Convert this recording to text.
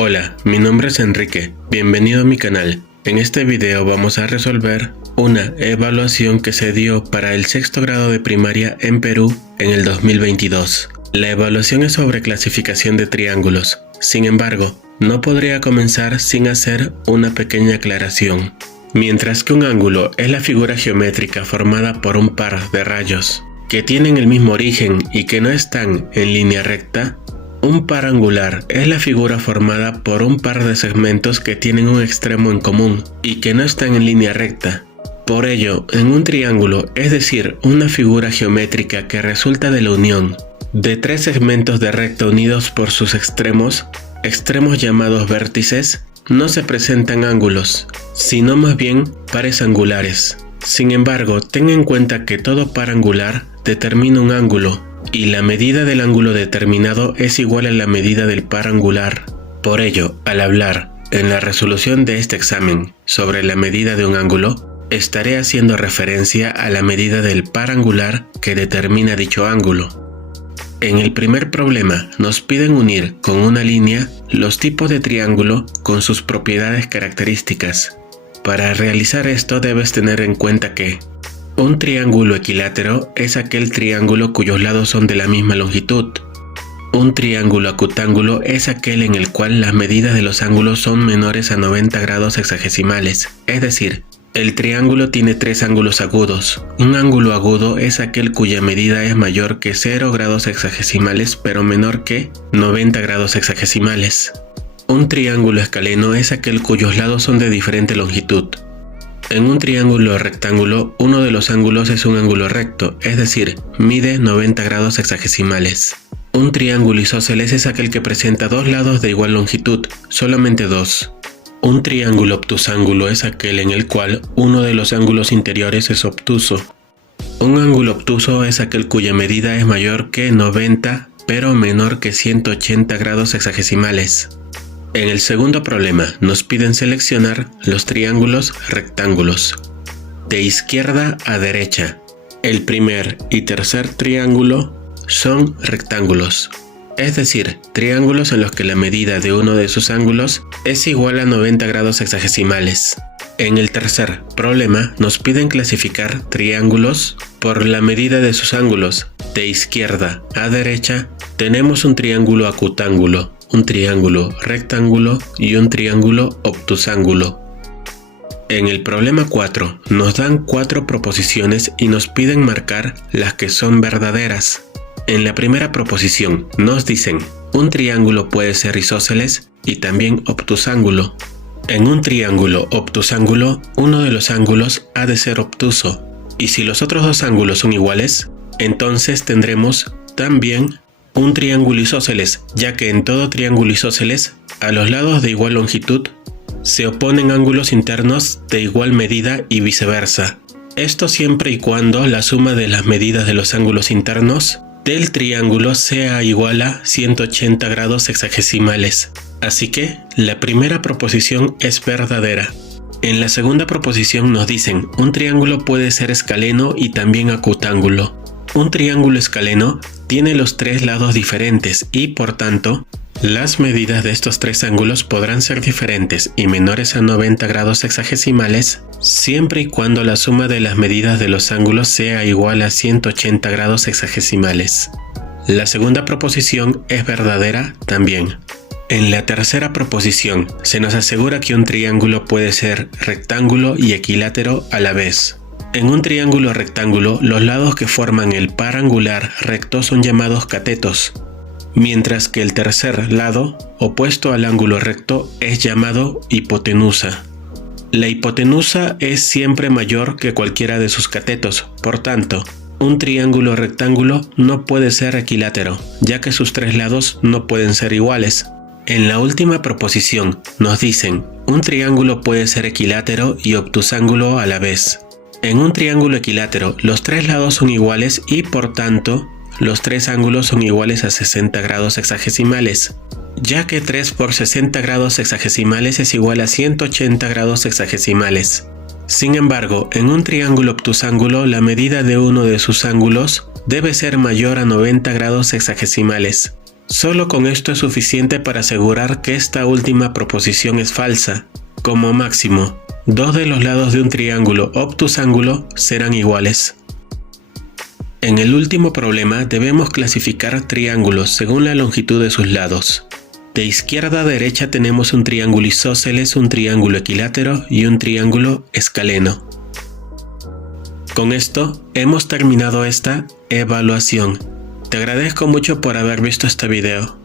Hola, mi nombre es Enrique, bienvenido a mi canal. En este video vamos a resolver una evaluación que se dio para el sexto grado de primaria en Perú en el 2022. La evaluación es sobre clasificación de triángulos. Sin embargo, no podría comenzar sin hacer una pequeña aclaración. Mientras que un ángulo es la figura geométrica formada por un par de rayos que tienen el mismo origen y que no están en línea recta, un par angular es la figura formada por un par de segmentos que tienen un extremo en común y que no están en línea recta. Por ello, en un triángulo, es decir, una figura geométrica que resulta de la unión de tres segmentos de recta unidos por sus extremos llamados vértices, no se presentan ángulos, sino más bien pares angulares. Sin embargo, ten en cuenta que todo par angular determina un ángulo, y la medida del ángulo determinado es igual a la medida del par angular. Por ello, al hablar en la resolución de este examen sobre la medida de un ángulo, estaré haciendo referencia a la medida del par angular que determina dicho ángulo. En el primer problema nos piden unir con una línea los tipos de triángulo con sus propiedades características. Para realizar esto debes tener en cuenta que un triángulo equilátero es aquel triángulo cuyos lados son de la misma longitud. Un triángulo acutángulo es aquel en el cual las medidas de los ángulos son menores a 90 grados hexagesimales, es decir, el triángulo tiene tres ángulos agudos. Un ángulo agudo es aquel cuya medida es mayor que 0 grados hexagesimales pero menor que 90 grados hexagesimales. Un triángulo escaleno es aquel cuyos lados son de diferente longitud. En un triángulo rectángulo, uno de los ángulos es un ángulo recto, es decir, mide 90 grados hexagesimales. Un triángulo isósceles es aquel que presenta dos lados de igual longitud, solamente dos. Un triángulo obtusángulo es aquel en el cual uno de los ángulos interiores es obtuso. Un ángulo obtuso es aquel cuya medida es mayor que 90 pero menor que 180 grados hexagesimales. En el segundo problema nos piden seleccionar los triángulos rectángulos de izquierda a derecha. El primer y tercer triángulo son rectángulos, es decir, triángulos en los que la medida de uno de sus ángulos es igual a 90 grados hexagesimales. En el tercer problema nos piden clasificar triángulos por la medida de sus ángulos. De izquierda a derecha tenemos un triángulo acutángulo, un triángulo rectángulo y un triángulo obtusángulo. En el problema 4 nos dan 4 proposiciones y nos piden marcar las que son verdaderas. En la primera proposición nos dicen un triángulo puede ser isósceles y también obtusángulo. En un triángulo obtusángulo, uno de los ángulos ha de ser obtuso, y si los otros dos ángulos son iguales, entonces tendremos también un triángulo isósceles, ya que en todo triángulo isósceles, a los lados de igual longitud, se oponen ángulos internos de igual medida y viceversa. Esto siempre y cuando la suma de las medidas de los ángulos internos del triángulo sea igual a 180 grados hexagesimales. Así que la primera proposición es verdadera. En la segunda proposición nos dicen un triángulo puede ser escaleno y también acutángulo. Un triángulo escaleno tiene los tres lados diferentes y, por tanto, las medidas de estos tres ángulos podrán ser diferentes y menores a 90 grados hexagesimales siempre y cuando la suma de las medidas de los ángulos sea igual a 180 grados hexagesimales. La segunda proposición es verdadera también. En la tercera proposición se nos asegura que un triángulo puede ser rectángulo y equilátero a la vez. En un triángulo rectángulo, los lados que forman el par angular recto son llamados catetos, mientras que el tercer lado, opuesto al ángulo recto, es llamado hipotenusa. La hipotenusa es siempre mayor que cualquiera de sus catetos, por tanto, un triángulo rectángulo no puede ser equilátero, ya que sus tres lados no pueden ser iguales. En la última proposición nos dicen, un triángulo puede ser equilátero y obtusángulo a la vez. En un triángulo equilátero, los tres lados son iguales y, por tanto, los tres ángulos son iguales a 60 grados hexagesimales, ya que 3 por 60 grados hexagesimales es igual a 180 grados hexagesimales. Sin embargo, en un triángulo obtusángulo, la medida de uno de sus ángulos debe ser mayor a 90 grados hexagesimales. Solo con esto es suficiente para asegurar que esta última proposición es falsa. Como máximo, 2 de los lados de un triángulo obtusángulo serán iguales. En el último problema debemos clasificar triángulos según la longitud de sus lados. De izquierda a derecha tenemos un triángulo isósceles, un triángulo equilátero y un triángulo escaleno. Con esto hemos terminado esta evaluación. Te agradezco mucho por haber visto este video.